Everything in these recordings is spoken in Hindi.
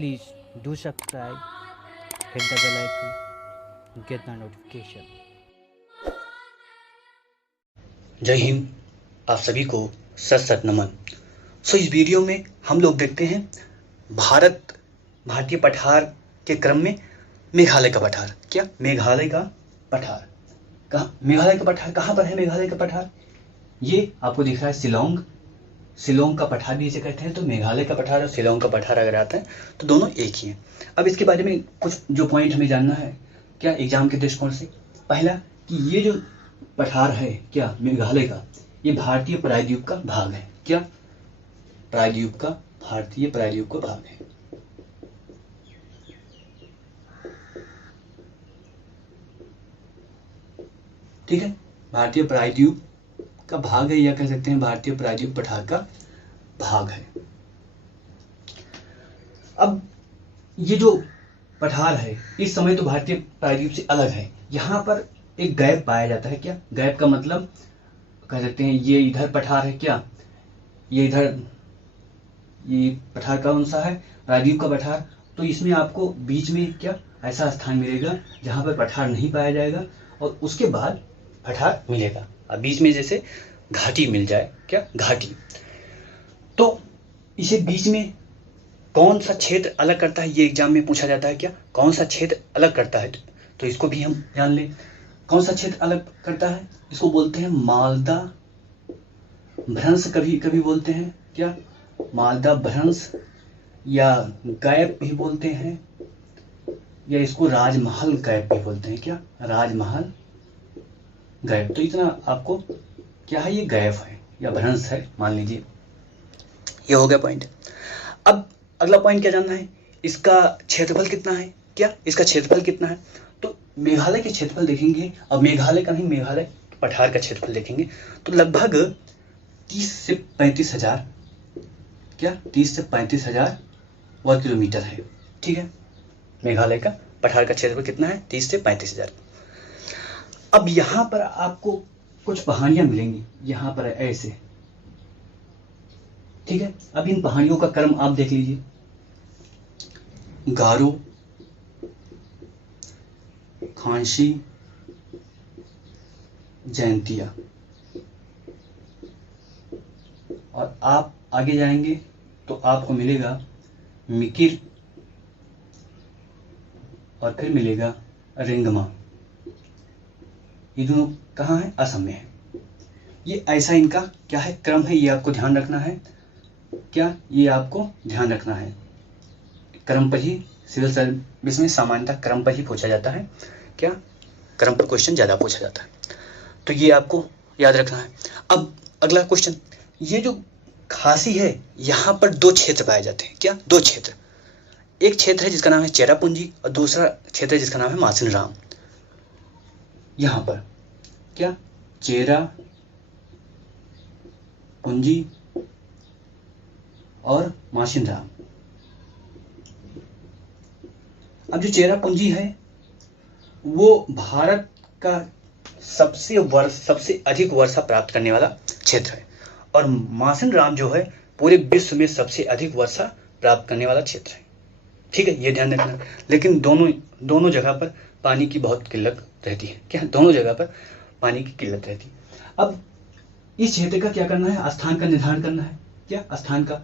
Please do subscribe, hit the bell icon, get the notification. जय हिंद। आप सभी को सत सत नमन। इस वीडियो में हम लोग देखते हैं भारतीय पठार के क्रम में मेघालय का पठार। क्या मेघालय का पठार मेघालय का पठार कहाँ पर है? मेघालय का पठार ये आपको दिख रहा है शिलोंग का पठार भी इसे कहते हैं। तो मेघालय का पठार और शिलोंग का पठार अगर आता है तो दोनों एक ही हैं। अब इसके बारे में कुछ जो पॉइंट हमें जानना है क्या एग्जाम के दृष्टिकोण से। पहला कि ये जो पठार है क्या मेघालय का, ये भारतीय प्रायद्वीप का भाग है। क्या भारतीय प्रायद्वीप का भाग है। ठीक है, भारतीय प्रायद्वीप का भाग है या कह सकते हैं भारतीय प्रायद्वीप पठार का भाग है। अब ये जो पठार है इस समय तो भारतीय प्रायद्वीप से अलग है। यहाँ पर एक गैप पाया जाता है। क्या गैप का मतलब कह सकते हैं ये इधर पठार है, क्या ये इधर, ये पठार कौन सा है? प्रायद्वीप का पठार। तो इसमें आपको बीच में क्या ऐसा स्थान मिलेगा जहां पर पठार नहीं पाया जाएगा और उसके बाद पठार मिलेगा। अब बीच में जैसे घाटी मिल जाए, क्या घाटी। तो इसे बीच में कौन सा क्षेत्र अलग करता है, ये एग्जाम में पूछा जाता है। क्या कौन सा क्षेत्र अलग करता है? तो इसको भी हम जान लें। कौन सा क्षेत्र अलग करता है? इसको बोलते हैं मालदा भ्रंश, कभी कभी बोलते हैं क्या मालदा भ्रंश, या गैप भी बोलते हैं, या इसको राजमहल गैप भी बोलते हैं। क्या राजमहल गैप। तो इतना आपको क्या है, ये गैप है या भ्रंश है मान लीजिए। ये हो गया पॉइंट। अब अगला पॉइंट क्या जानना है, इसका क्षेत्रफल कितना है। क्या इसका क्षेत्रफल कितना है? तो मेघालय के क्षेत्रफल देखेंगे, अब मेघालय का नहीं, मेघालय पठार का क्षेत्रफल देखेंगे तो लगभग 30 से 35 हजार, क्या 30 से 35 हजार वर्ग किलोमीटर है। ठीक है, मेघालय का पठार का क्षेत्रफल कितना है? 30 से 35 हजार। अब यहां पर आपको कुछ पहाड़ियां मिलेंगी, यहां पर ऐसे। ठीक है, अब इन पहाड़ियों का क्रम आप देख लीजिए। गारो, खांसी, जयंतिया, और आप आगे जाएंगे तो आपको मिलेगा मिकिर, और फिर मिलेगा रेंगमा। ये दोनों कहाँ है? असम में है। ये ऐसा इनका क्या है, क्रम है, ये आपको ध्यान रखना है। क्या ये आपको ध्यान रखना है, क्रम पर ही सिविल सर्विस में सामान्यतः क्रम पर ही पूछा जाता है। क्या क्रम पर क्वेश्चन ज्यादा पूछा जाता है, तो ये आपको याद रखना है। अब अगला क्वेश्चन, ये जो खासी है यहाँ पर दो क्षेत्र पाए जाते हैं। क्या दो क्षेत्र, एक क्षेत्र है जिसका नाम है चेरापूंजी और दूसरा क्षेत्र है जिसका नाम है मासिनराम। यहाँ पर क्या चेरापूंजी और मासिनराम। अब जो चेरापूंजी है वो भारत का सबसे अधिक वर्षा प्राप्त करने वाला क्षेत्र है, और मासिनराम जो है पूरे विश्व में सबसे अधिक वर्षा प्राप्त करने वाला क्षेत्र है। ठीक है, ये ध्यान रखना। लेकिन दोनों जगह पर पानी की बहुत किल्लत रहती है। क्या दोनों जगह पर पानी की किल्लत रहती है। अब इस क्षेत्र का क्या करना है, स्थान का निर्धारण करना है। क्या स्थान का,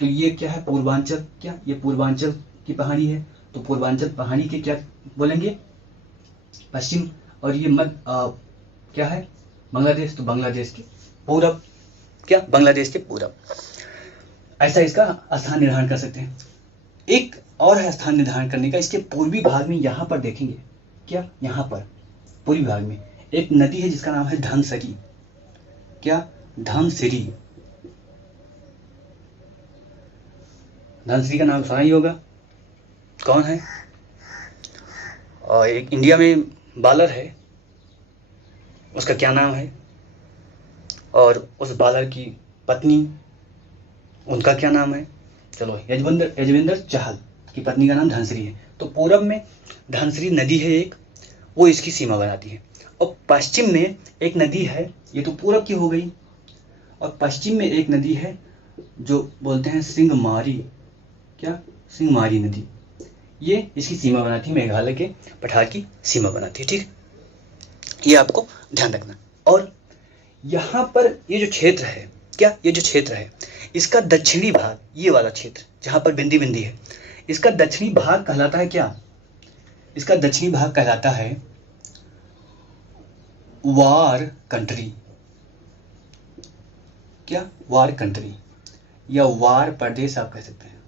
तो ये क्या है, पूर्वांचल। क्या ये पूर्वांचल की पहाड़ी है, तो पूर्वांचल पहाड़ी के क्या बोलेंगे, पश्चिम। और ये क्या है, बांग्लादेश, तो बांग्लादेश के पूरब। क्या बांग्लादेश के पूरब। ऐसा इसका स्थान निर्धारण कर सकते हैं। एक और है स्थान निर्धारण करने का, इसके पूर्वी भाग में यहां पर देखेंगे। क्या यहाँ पर पूर्वी भाग में एक नदी है जिसका नाम है धनसरी। क्या धनसिरी, धनसिरी का नाम सुना ही होगा, कौन है? और एक इंडिया में बालर है, उसका क्या नाम है? और उस बालर की पत्नी, उनका क्या नाम है? चलो, यजवेंद्र चहल की पत्नी का नाम धनसिरी है। तो पूरब में धनसिरी नदी है एक, वो इसकी सीमा बनाती है। और पश्चिम में एक नदी है, ये तो पूरब की हो गई, और पश्चिम में एक नदी है जो बोलते हैं सिंहमारी। क्या सिंहमारी नदी, ये इसकी सीमा बनाती है, मेघालय के पठार की सीमा बनाती है। ठीक, ये आपको ध्यान रखना। और यहाँ पर ये जो क्षेत्र है, क्या ये जो क्षेत्र है, इसका दक्षिणी भाग, ये वाला क्षेत्र जहाँ पर बिंदी बिंदी है, इसका दक्षिणी भाग कहलाता है क्या? इसका दक्षिणी भाग कहलाता है वार कंट्री। क्या? वार कंट्री या वार प्रदेश आप कह सकते हैं।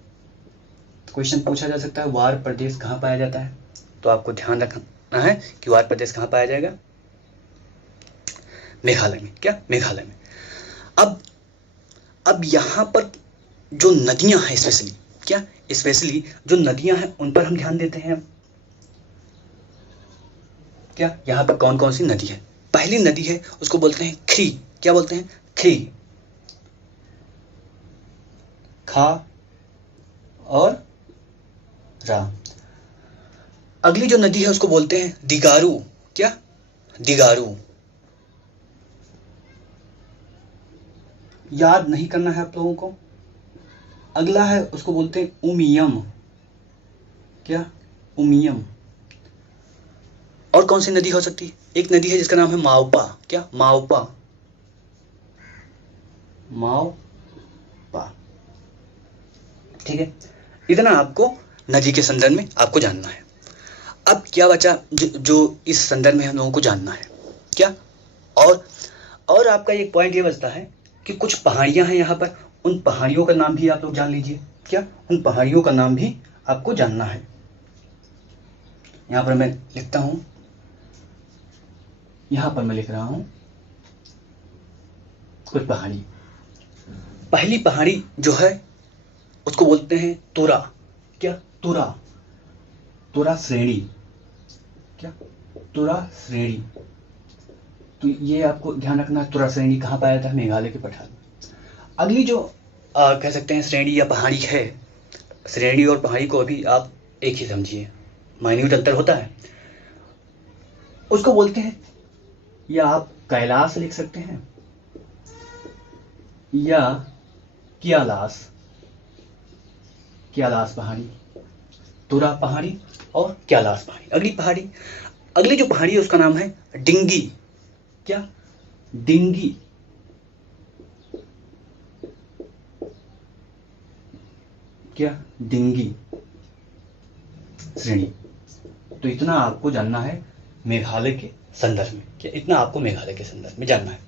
क्वेश्चन पूछा जा सकता है वार प्रदेश कहाँ पाया जाता है, तो आपको ध्यान रखना है कि वार प्रदेश कहाँ पाया जाएगा? मेघालय में। क्या? मेघालय में। अब यहाँ पर जो नदियां हैं, स्पेशली क्या, स्पेशली जो नदियां हैं उन पर हम ध्यान देते हैं। क्या? यहाँ पर कौन कौन सी नदी है? पहली नदी है उसको बोलते हैं खी। क्या बोलते हैं? खी, खा और रा। अगली जो नदी है उसको बोलते हैं दिगारू। क्या? दिगारू। याद नहीं करना है आप लोगों को। अगला है उसको बोलते हैं उमियम। क्या? उमियम। और कौन सी नदी हो सकती है? एक नदी है जिसका नाम है माओपा। क्या? माओपा। माओपा। ठीक है, इतना आपको नदी के संदर्भ में आपको जानना है। अब क्या बचा जो इस संदर्भ में हम लोगों को जानना है? क्या? और आपका एक पॉइंट ये बचता है कि कुछ पहाड़ियां हैं यहाँ पर, उन पहाड़ियों का नाम भी आप लोग जान लीजिए। क्या? उन पहाड़ियों का नाम भी आपको जानना है। यहाँ पर मैं लिखता हूं, यहाँ पर मैं लिख रहा हूं कुछ पहाड़ी। पहली पहाड़ी जो है उसको बोलते हैं तुरा। क्या? तुरा। तुरा श्रेणी। क्या? तुरा श्रेणी। तो ये आपको ध्यान रखना है, तुरा श्रेणी कहाँ पाया था? मेघालय के पठार में। अगली जो कह सकते हैं श्रेणी या पहाड़ी है, श्रेणी और पहाड़ी को अभी आप एक ही समझिए, माइन्यूट अंतर होता है। उसको बोलते हैं, या आप कैलाश लिख सकते हैं या क्यालास। क्यालास पहाड़ी, तुरा पहाड़ी और क्यालास पहाड़ी। अगली जो पहाड़ी है उसका नाम है डिंगी। क्या? डिंगी। क्या? डिंगी श्रेणी। तो इतना आपको जानना है मेघालय के संदर्भ में। क्या? इतना आपको मेघालय के संदर्भ में जानना है।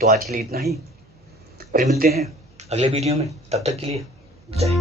तो आज के लिए इतना ही, फिर मिलते हैं अगले वीडियो में। तब तक के लिए जय हिंद।